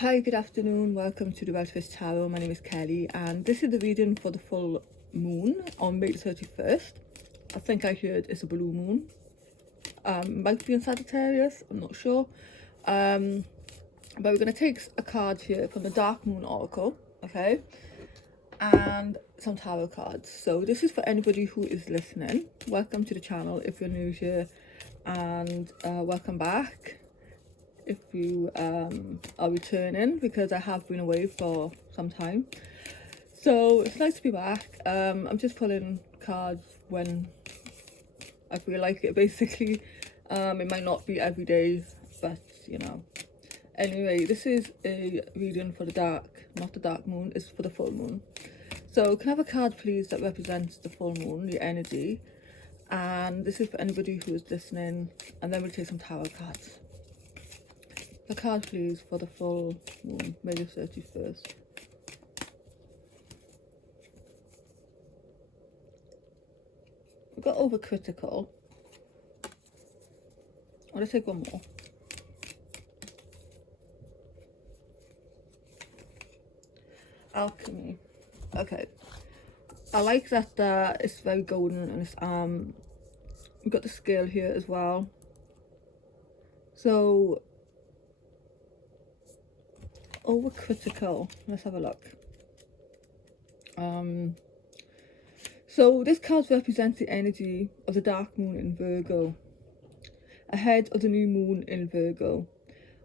Hi, good afternoon. Welcome to the Redfish Tarot. My name is Kelly, and this is the reading for the full moon on May 31st. I think I heard it's a blue moon. Might be in Sagittarius, I'm not sure. But we're going to take a card here from the Dark Moon Oracle, okay? And some tarot cards. So this is for anybody who is listening. Welcome to the channel if you're new here, and welcome back if you are returning, because I have been away for some time. So it's nice to be back. I'm just pulling cards when I feel like it, basically. It might not be every day, but you know. Anyway, this is a reading for the not the dark moon, it's for the full moon. So can I have a card please that represents the full moon, the energy? And this is for anybody who is listening, and then we'll take some tarot cards. A card please for the full moon, May the 31st. We've got overcritical. I'm going to take one more. Alchemy. Okay. I like that it's very golden, and it's we've got the scale here as well. So overcritical, let's have a look. So this card represents the energy of the dark moon in Virgo, ahead of the new moon in Virgo.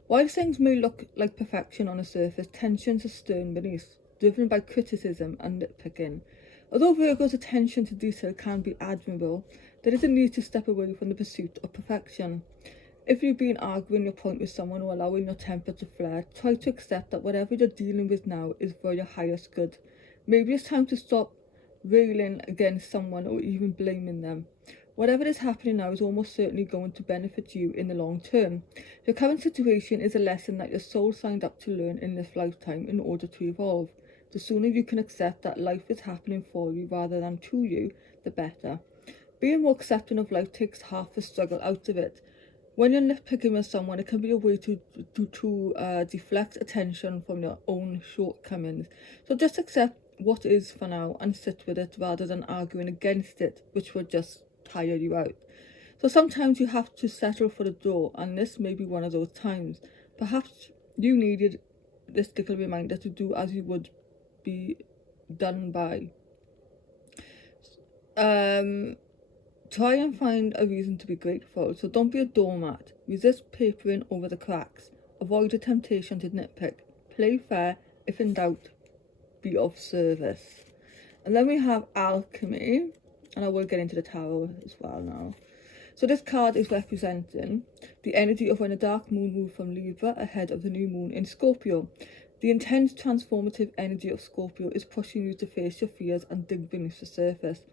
While things may look like perfection on the surface, tensions are stirring beneath, driven by criticism and nitpicking. Although Virgo's attention to detail can be admirable, there is a need to step away from the pursuit of perfection. If you've been arguing your point with someone or allowing your temper to flare, try to accept that whatever you're dealing with now is for your highest good. Maybe it's time to stop railing against someone or even blaming them. Whatever is happening now is almost certainly going to benefit you in the long term. Your current situation is a lesson that your soul signed up to learn in this lifetime in order to evolve. The sooner you can accept that life is happening for you rather than to you, the better. Being more accepting of life takes half the struggle out of it. When you're nitpicking with someone, it can be a way to deflect attention from your own shortcomings. So just accept what is for now and sit with it rather than arguing against it, which will just tire you out. So sometimes you have to settle for the door, and this may be one of those times. Perhaps you needed this little reminder to do as you would be done by. Try and find a reason to be grateful. So don't be a doormat. Resist papering over the cracks. Avoid the temptation to nitpick. Play fair. If in doubt, be of service. And then we have alchemy. And I will get into the tarot as well now. So this card is representing the energy of when the dark moon moved from Libra ahead of the new moon in Scorpio. The intense transformative energy of Scorpio is pushing you to face your fears and dig beneath the surface.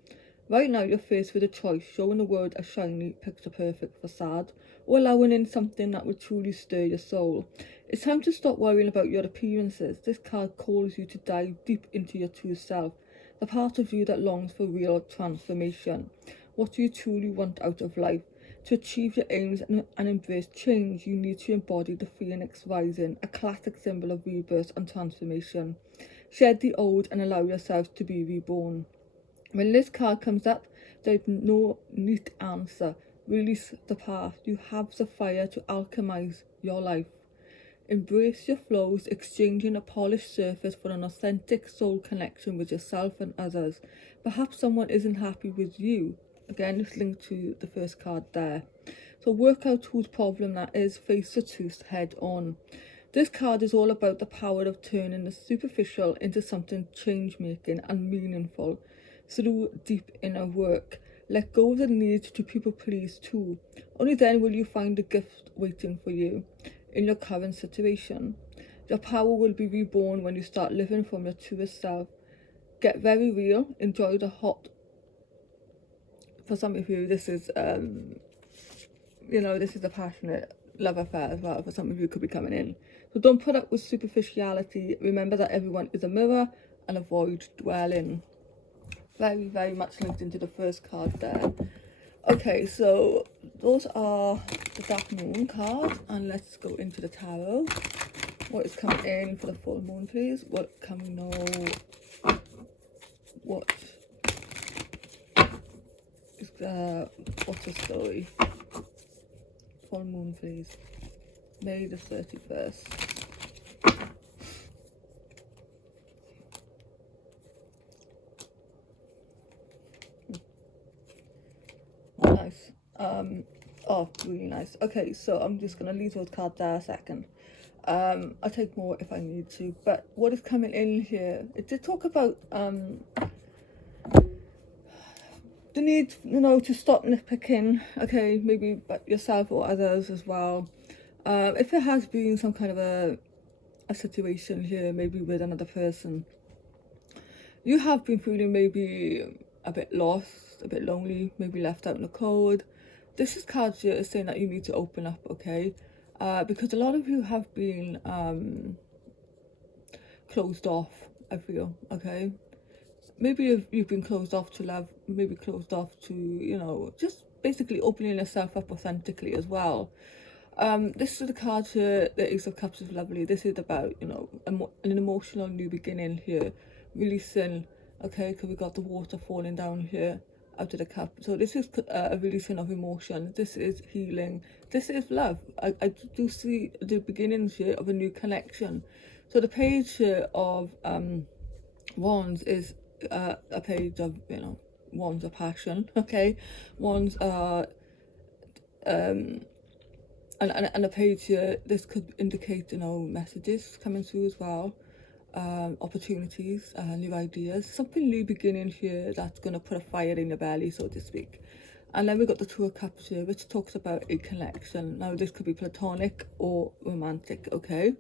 Right now you're faced with a choice, showing the world a shiny, picture-perfect facade, or allowing in something that will truly stir your soul. It's time to stop worrying about your appearances. This card calls you to dive deep into your true self, the part of you that longs for real transformation. What do you truly want out of life? To achieve your aims and embrace change, you need to embody the phoenix rising, a classic symbol of rebirth and transformation. Shed the old and allow yourself to be reborn. When this card comes up, there is no neat answer. Release the past. You have the fire to alchemize your life. Embrace your flows, exchanging a polished surface for an authentic soul connection with yourself and others. Perhaps someone isn't happy with you. Again, it's linked to the first card there. So work out whose problem that is. Face the truth head on. This card is all about the power of turning the superficial into something change-making and meaningful through deep inner work. Let go of the need to people please too. Only then will you find a gift waiting for you in your current situation. Your power will be reborn when you start living from your truest self. Get very real. Enjoy the hot. For some of you, this is this is a passionate love affair as well. For some of you, could be coming in. So don't put up with superficiality. Remember that everyone is a mirror, and avoid dwelling. Very, very much linked into the first card there. Okay, so those are the Dark Moon cards, and let's go into the tarot. What is coming in for the full moon, please? What can we know? What's the story? Full moon, please. May the 31st. Nice. Oh, really nice. Okay, so I'm just gonna leave those cards there a second. I'll take more if I need to. But what is coming in here? It did talk about the need, to stop nitpicking. Okay, maybe but yourself or others as well. If it has been some kind of a situation here, maybe with another person, you have been feeling maybe a bit lost, a bit lonely, maybe left out in the cold. This is cards here is saying that you need to open up, okay? Because a lot of you have been closed off, I feel, okay? Maybe you've been closed off to love, maybe closed off to, just basically opening yourself up authentically as well. This is the card here, the Ace of Cups is lovely. This is about, an emotional new beginning here, releasing, okay, because we got the water falling down here out of the cup. So this is a releasing of emotion. This is healing. This is love. I do see the beginnings here of a new connection. So the page here of Wands is a page of, wands of passion, okay? Wands are and a page here, this could indicate, messages coming through as well, opportunities, new ideas, something new beginning here that's going to put a fire in your belly, so to speak. And then we've got the Two of Cups here, which talks about a connection. Now this could be platonic or romantic, okay?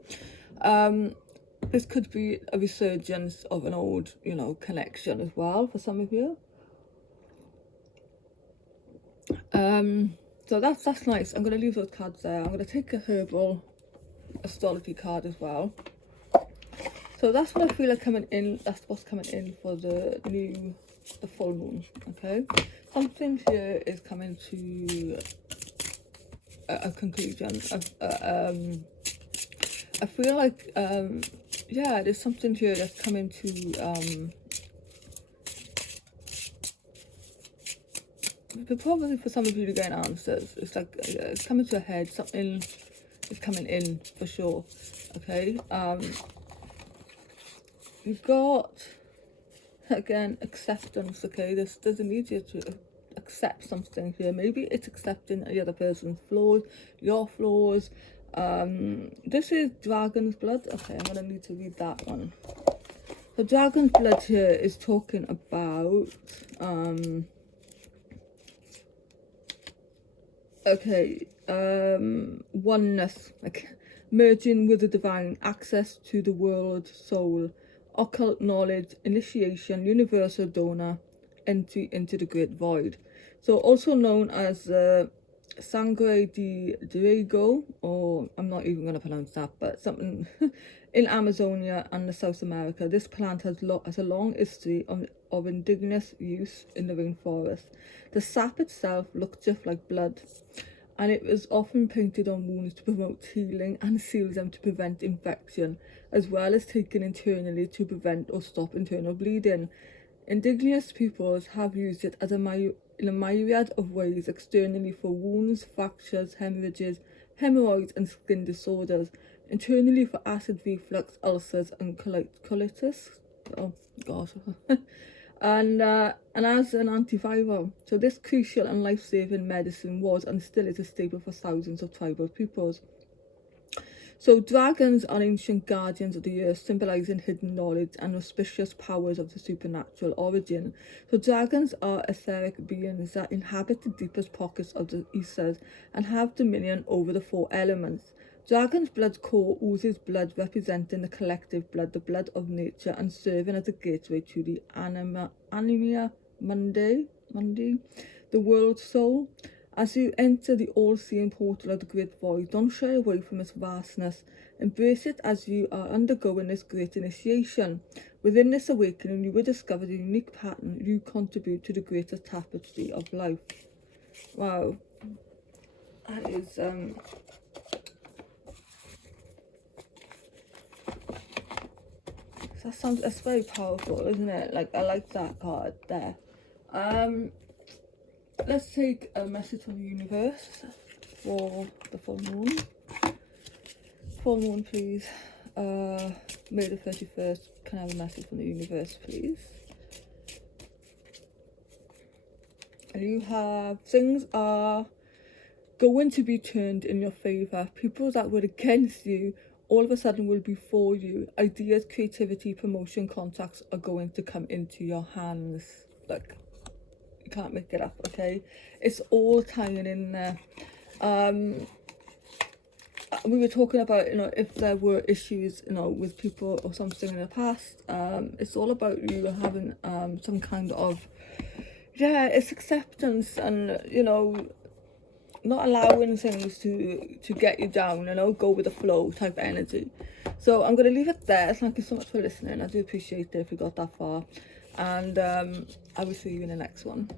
This could be a resurgence of an old, connection as well for some of you. So that's nice. I'm going to leave those cards there. I'm going to take a herbal astrology card as well. So that's what I feel like coming in. That's what's coming in for the full moon. Okay. Something here is coming to a conclusion. I feel like yeah, there's something here that's coming to but probably for some of you to get answers. It's like it's coming to a head. Something is coming in for sure. Okay. You've got again acceptance. Okay. There's a need here to accept something here. Maybe it's accepting the other person's flaws, your flaws. This is Dragon's Blood. Okay, I'm gonna need to read that one. So Dragon's Blood here is talking about oneness, like merging with the divine, access to the world soul, occult knowledge, initiation, universal donor, entry into the great void. So also known as Sangre de Drago, or I'm not even going to pronounce that, but something in Amazonia and the South America. This plant has a long history of indigenous use in the rainforest. The sap itself looks just like blood, and it is often painted on wounds to promote healing and seals them to prevent infection, as well as taken internally to prevent or stop internal bleeding. Indigenous peoples have used it as in a myriad of ways externally for wounds, fractures, hemorrhages, hemorrhoids and skin disorders, internally for acid reflux, ulcers and colitis. Oh gosh. and as an antiviral. So this crucial and life-saving medicine was and still is a staple for thousands of tribal peoples. So dragons are ancient guardians of the earth, symbolizing hidden knowledge and auspicious powers of the supernatural origin. So dragons are etheric beings that inhabit the deepest pockets of the ethers and have dominion over the four elements. Dragon's blood core oozes blood, representing the collective blood, the blood of nature, and serving as a gateway to the anima mundi, the world soul. As you enter the all-seeing portal of the great void, don't shy away from its vastness. Embrace it as you are undergoing this great initiation. Within this awakening, you will discover the unique pattern you contribute to the greater tapestry of life. Wow. That is that's very powerful, isn't it? Like, I like that card there. Let's take a message from the universe for the full moon. Full moon, please. May the 31st. Can I have a message from the universe, please? And you have, things are going to be turned in your favour. People that were against you all of a sudden will be for you. Ideas, creativity, promotion, contacts are going to come into your hands. Look, you can't make it up, okay? It's all tying in there. We were talking about, you know, if there were issues, you know, with people or something in the past. It's all about you having some kind of, yeah, it's acceptance and, you know, not allowing things to get you down, you know, go with the flow type energy. So I'm going to leave it there. Thank you so much for listening. I do appreciate it if you got that far. And I will see you in the next one.